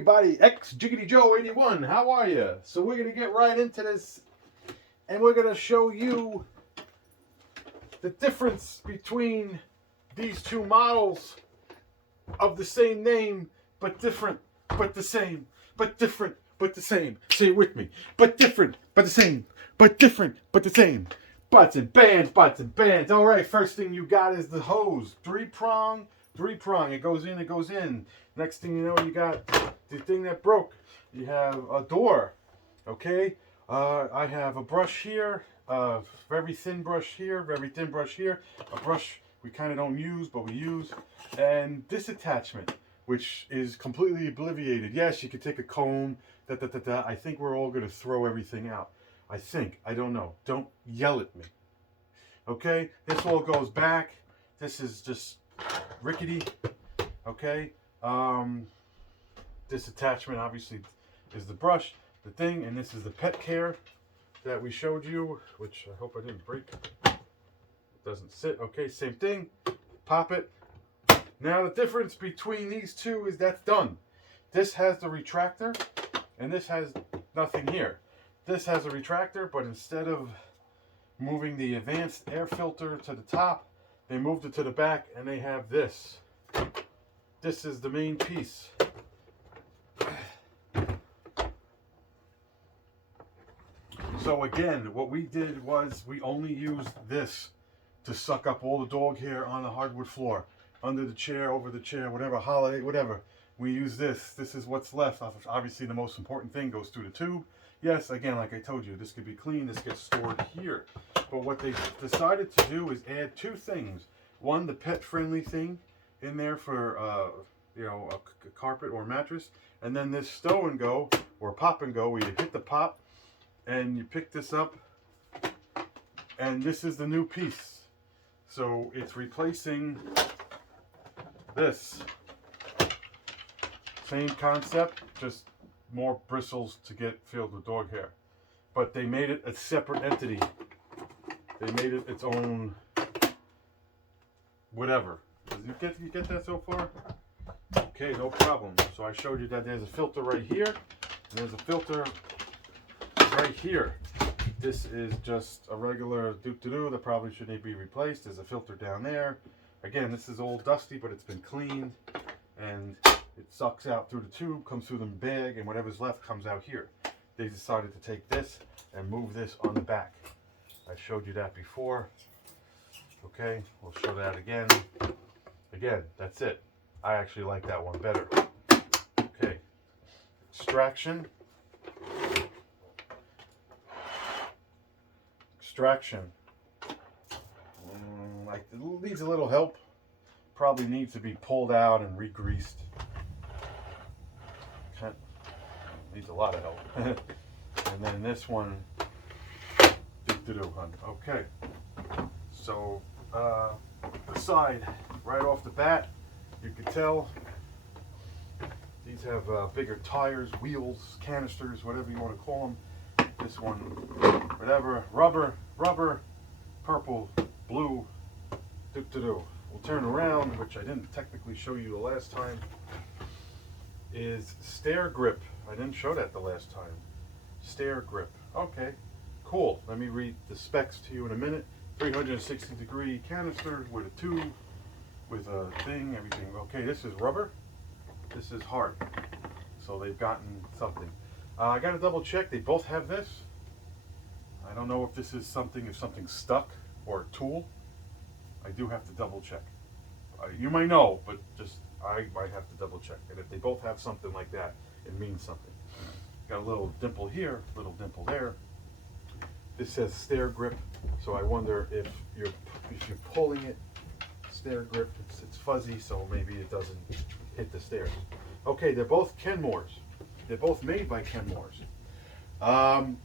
everybody, X Jiggity Joe 81, how are you? So we're going to get right into this, and we're going to show you the difference between these two models of the same name, but different, but the same, but different, but the same. Say it with me. But different, but the same, but different, but the same. Butts and bands, butts and bands. All right, first thing you got is the hose. Three prong. It goes in, it goes in. Next thing you know, you got the thing that broke. You have a door, okay? I have a brush here, very thin brush here, very thin brush here. A brush we kind of don't use, but we use. And this attachment, which is completely obliterated. Yes, you could take a comb, I think we're all going to throw everything out. I think. I don't know. Don't yell at me. Okay? This all goes back. This is just rickety. Okay? This attachment obviously is the brush, the thing, and this is the pet care that we showed you, which I hope I didn't break. It doesn't sit. Okay, same thing. Pop it. Now the difference between these two is that's done. This has the retractor, and this has nothing here. This has a retractor, but instead of moving the advanced air filter to the top, they moved it to the back, and they have this. This is the main piece. So again, what we did was we only used this to suck up all the dog hair on the hardwood floor, under the chair, over the chair, whatever, holiday, whatever. We use this. This is what's left. Obviously, the most important thing goes through the tube. Yes, again, like I told you, this could be clean. This gets stored here. But what they decided to do is add two things. One, the pet-friendly thing in there for, a carpet or mattress. And then this stow and go, or pop and go, where you hit the pop and you pick this up. And this is the new piece. So it's replacing this. Same concept, just more bristles to get filled with dog hair. But they made it a separate entity. They made it its own whatever. You get that so far? Okay, no problem. So I showed you that there's a filter right here. And there's a filter right here. This is just a regular doo-doo-doo that probably shouldn't be replaced. There's a filter down there. Again, this is old dusty, but it's been cleaned. And it sucks out through the tube, comes through the bag, and whatever's left comes out here. They decided to take this and move this on the back. I showed you that before. Okay, we'll show that again. Again, that's it. I actually like that one better. Okay, extraction. Like, it needs a little help. Probably needs to be pulled out and re-greased. Needs a lot of help. And then this one, okay. So the side, right off the bat, you can tell these have bigger tires, wheels, canisters, whatever you want to call them. This one, whatever, rubber, purple, blue, We'll turn around, which I didn't technically show you the last time, is stair grip. I didn't show that the last time. Stair grip. Okay, cool. Let me read the specs to you in a minute. 360-degree canister with a tube, with a thing, everything. Okay, this is rubber. This is hard. So they've gotten something. I got to double check. They both have this. I don't know if this is something, if something's stuck or a tool. I do have to double check. You might know, but just I might have to double check. And if they both have something like that, it means something. Got a little dimple here, little dimple there. This says stair grip, so I wonder if you're pulling it, stair grip. It's fuzzy, so maybe it doesn't hit the stairs. Okay, they're both Kenmores. They're both made by Kenmores.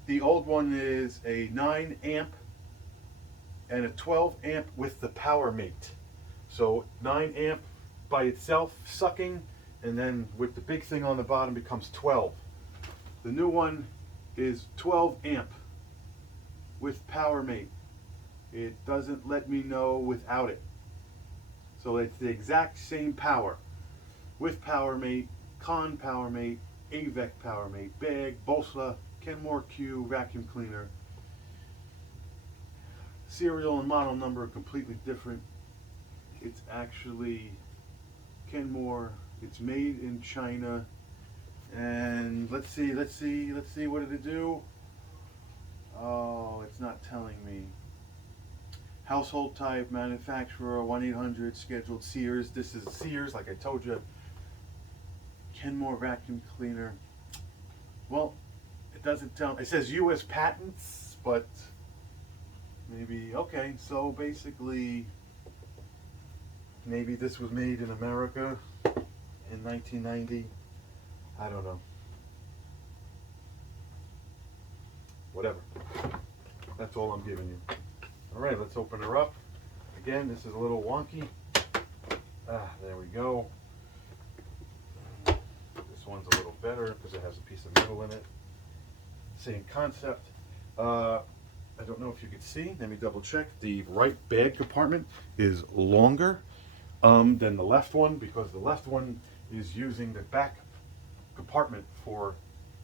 The old one is a 9 amp and a 12 amp with the power mate. So 9 amp by itself sucking, and then with the big thing on the bottom becomes 12. The new one is 12 amp with power mate. It doesn't let me know without it. So it's the exact same power with power mate, Con Power Mate, AVEC Power Mate, bag, Bolsa, Kenmore Q vacuum cleaner. Serial and model number are completely different. It's actually Kenmore. It's made in China. And let's see, what did it do? Oh, it's not telling me. Household type, manufacturer, 1-800, scheduled Sears. This is Sears, like I told you. Kenmore vacuum cleaner. Well, it doesn't tell. It says U.S. patents, but maybe, okay, so basically, maybe this was made in America in 1990. I don't know. Whatever. That's all I'm giving you. All right, let's open her up. Again, this is a little wonky. There we go. This one's a little better because it has a piece of metal in it. Same concept. I don't know if you could see. Let me double check. The right bag compartment is longer than the left one, because the left one is using the back compartment for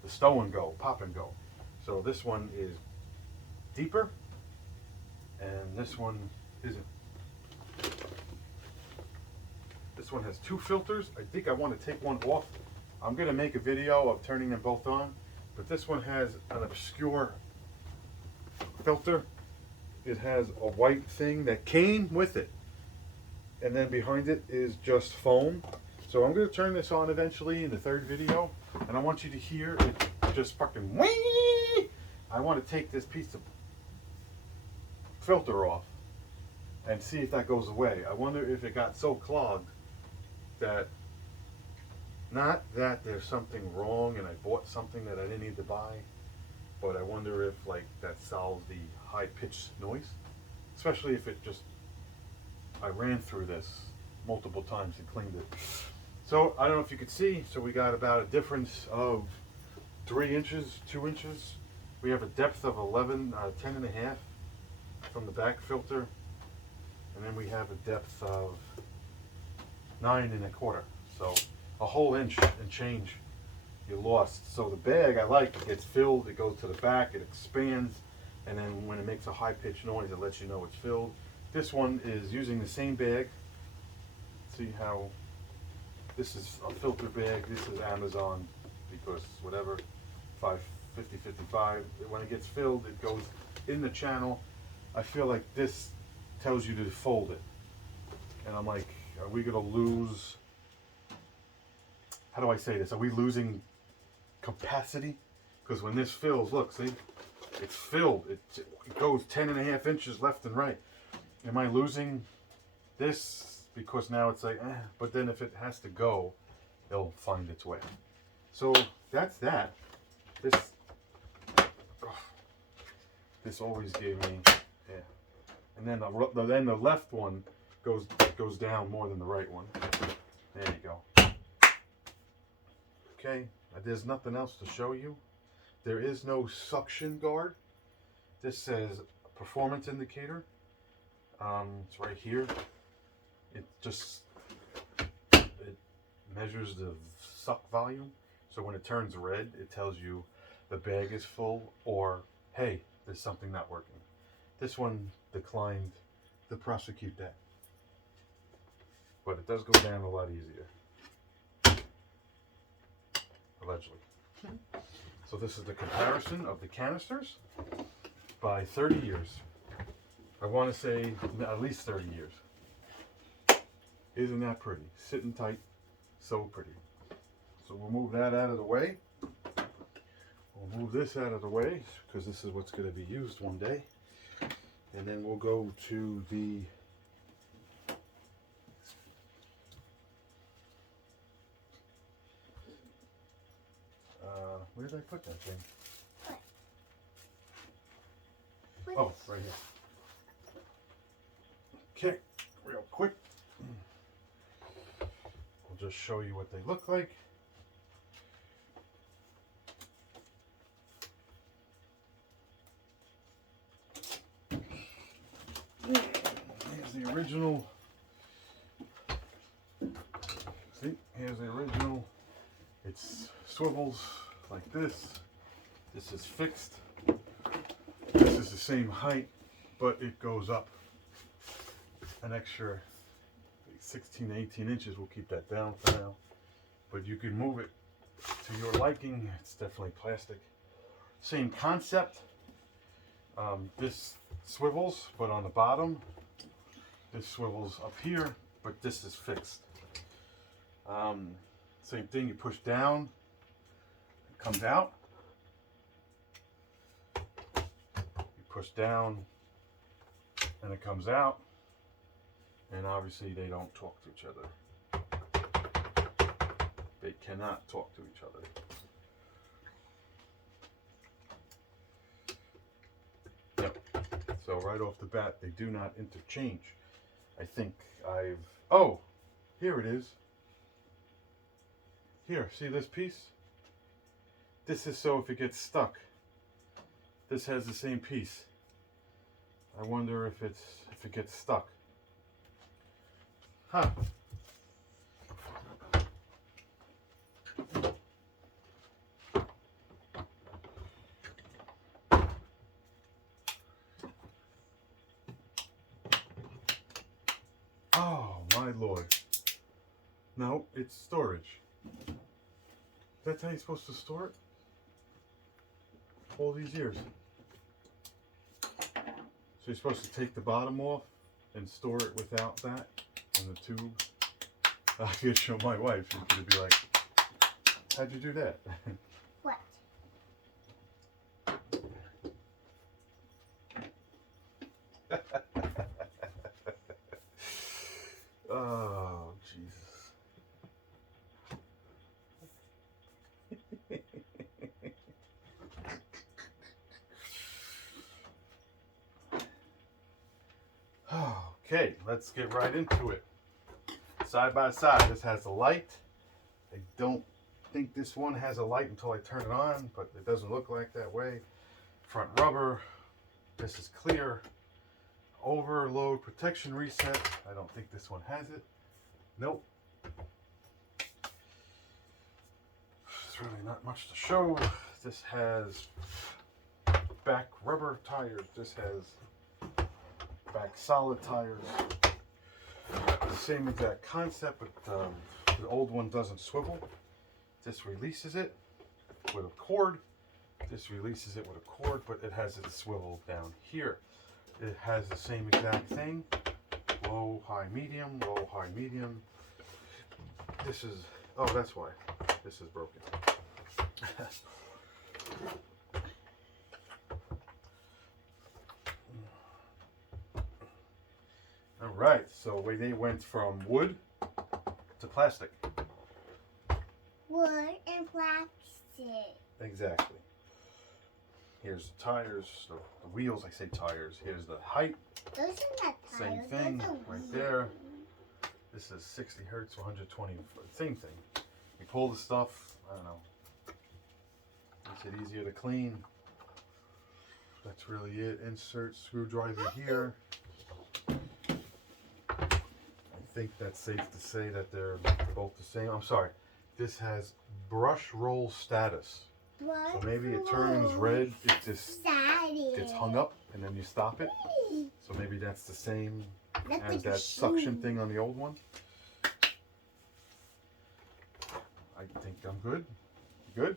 the stow and go, pop and go. So this one is deeper, and this one isn't. This one has 2 filters. I think I want to take one off. I'm going to make a video of turning them both on, but this one has an obscure filter. It has a white thing that came with it, and then behind it is just foam. So I'm going to turn this on eventually in the 3rd video, and I want you to hear it just fucking whee! I want to take this piece of filter off and see if that goes away. I wonder if it got so clogged that, not that there's something wrong and I bought something that I didn't need to buy, but I wonder if like that solves the high-pitched noise, especially if it just, I ran through this multiple times and cleaned it. So I don't know if you could see, so we got about a difference of 3 inches, 2 inches. We have a depth of 10 and a half from the back filter, and then we have a depth of 9 1/4. So a whole inch and change you lost. So the bag, I like, it gets filled, it goes to the back, it expands, and then when it makes a high-pitched noise, it lets you know it's filled. This one is using the same bag. See how this is a filter bag, this is Amazon, because whatever, 55. When it gets filled, it goes in the channel. I feel like this tells you to fold it, and I'm like, are we gonna lose, how do I say this, are we losing capacity? Because when this fills, look, see, it's filled, it goes 10 and a half inches left and right. Am I losing this because now it's like, but then if it has to go, it'll find its way. So that's that. This always gave me, yeah. And then the left one goes down more than the right one. There you go. Okay, there's nothing else to show you. There is no suction guard. This says performance indicator. It's right here. It measures the suck volume. So when it turns red, it tells you the bag is full, or hey, there's something not working. This one declined to prosecute that, but it does go down a lot easier, allegedly. So this is the comparison of the canisters by 30 years. I want to say at least 30 years. Isn't that pretty? Sitting tight, so pretty. So we'll move that out of the way. We'll move this out of the way because this is what's going to be used one day. And then we'll go to the where did I put that thing? Oh, right here. Okay, real quick. We'll just show you what they look like. Here's the original. See, here's the original It swivels like this. This is fixed. This is the same height, but it goes up an extra 16 to 18 inches. We'll keep that down for now. But you can move it to your liking. It's definitely plastic. Same concept. This swivels, but on the bottom. This swivels up here, but this is fixed. Same thing, you push down, it comes out. You push down, and it comes out. And obviously they don't talk to each other. They cannot talk to each other. Yep. So right off the bat, they do not interchange. I think oh, here it is. Here, see this piece? This is so if it gets stuck. This has the same piece. I wonder if it gets stuck. Huh. Oh my Lord. No, it's storage. That's how you're supposed to store it? All these years. So you're supposed to take the bottom off and store it without that and the tube. I could show my wife. She's going to be like, how'd you do that? What? Oh, Jesus. Okay, let's get right into it. Side by side, this has a light. I don't think this one has a light until I turn it on, but it doesn't look like that way. Front rubber, this is clear. Overload protection reset. I don't think this one has it. Nope. There's really not much to show. This has back rubber tires. This has back solid tires. Same exact concept, but the old one doesn't swivel. This releases it with a cord. This releases it with a cord, but it has a swivel down here. It has the same exact thing. Low, high, medium, low, high, medium. This is, oh, that's why this is broken. All right, so they went from wood to plastic. Wood and plastic. Exactly. Here's the tires, the wheels, I say tires. Here's the height. Those are not tires. Same thing, those are right wheels. there. This is 60 hertz, 120, same thing. You pull the stuff, I don't know, makes it easier to clean. That's really it. Insert screwdriver here. I think that's safe to say that they're both the same. I'm sorry, this has brush roll status. So maybe it turns red, it just gets hung up and then you stop it. So maybe that's the same as that suction thing on the old one. I think I'm good. You good?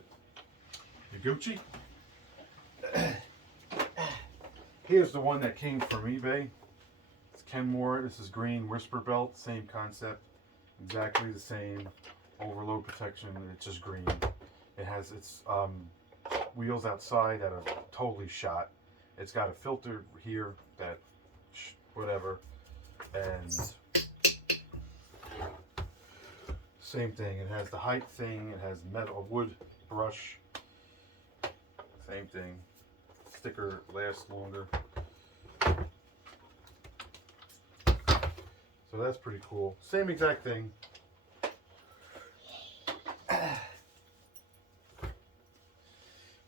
You Gucci? Here's the one that came from eBay. It's Kenmore. This is green whisper belt. Same concept. Exactly the same. Overload protection. It's just green. It has its wheels outside that are totally shot. It's got a filter here that whatever, and same thing. It has the height thing. It has metal wood brush. Same thing. Sticker lasts longer. So that's pretty cool. Same exact thing.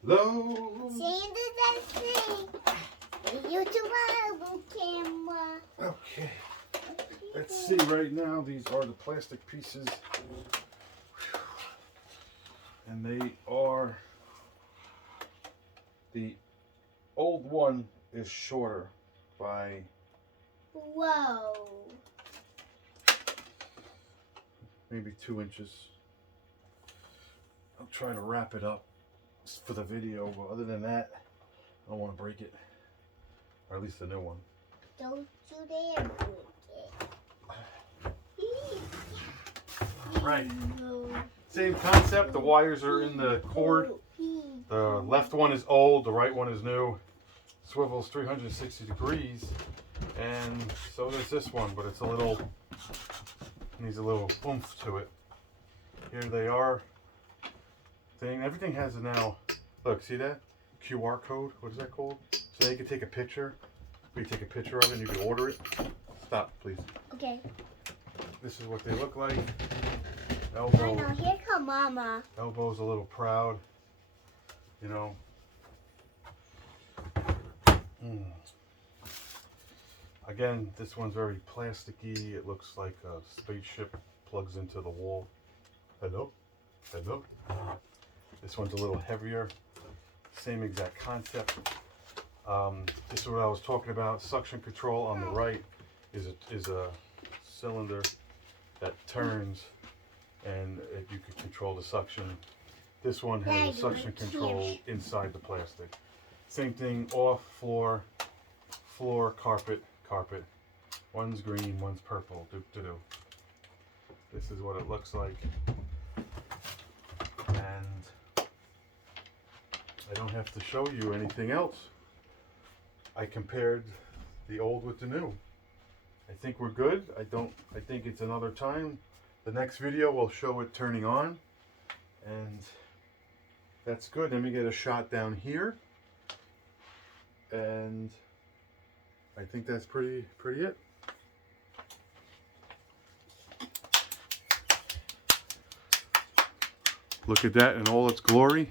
Low. Same exact thing. YouTube camera. Okay. Let's see right now. These are the plastic pieces. And they are, the old one is shorter by, Whoa. maybe 2 inches. I'll try to wrap it up for the video, but other than that, I don't want to break it. Or at least the new one. Don't you dare break it. Right. Same concept. The wires are in the cord. The left one is old, the right one is new. Swivels 360 degrees. And so does this one, but it's a little, needs a little oomph to it. Here they are. Everything has a now, look, see that? QR code, what is that called? So you can take a picture. You take a picture of it and you can order it. Stop, please. Okay. This is what they look like. I Elbow. know. Here come Mama. Elbow's a little proud. You know. Again, this one's very plasticky. It looks like a spaceship plugs into the wall. Hello? Hello? This one's a little heavier. Same exact concept. This is what I was talking about. Suction control on the right is a cylinder that turns, and you can control the suction. This one has a suction control inside the plastic. Same thing, off, floor, carpet. One's green, one's purple. This is what it looks like. And I don't have to show you anything else. I compared the old with the new. I think we're good. I think it's another time. The next video will show it turning on. And that's good. Let me get a shot down here. And I think that's pretty it. Look at that in all its glory.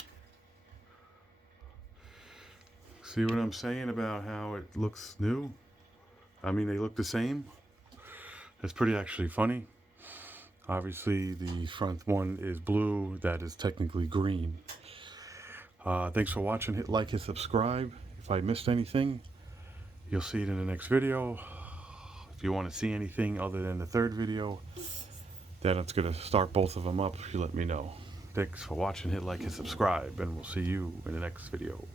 See what I'm saying about how it looks new? I mean, they look the same. It's pretty actually funny. Obviously, the front one is blue. That is technically green. Thanks for watching. Hit like and subscribe. If I missed anything, you'll see it in the next video. If you want to see anything other than the third video, then it's going to start both of them up. You let me know. Thanks for watching. Hit like and subscribe, and we'll see you in the next video.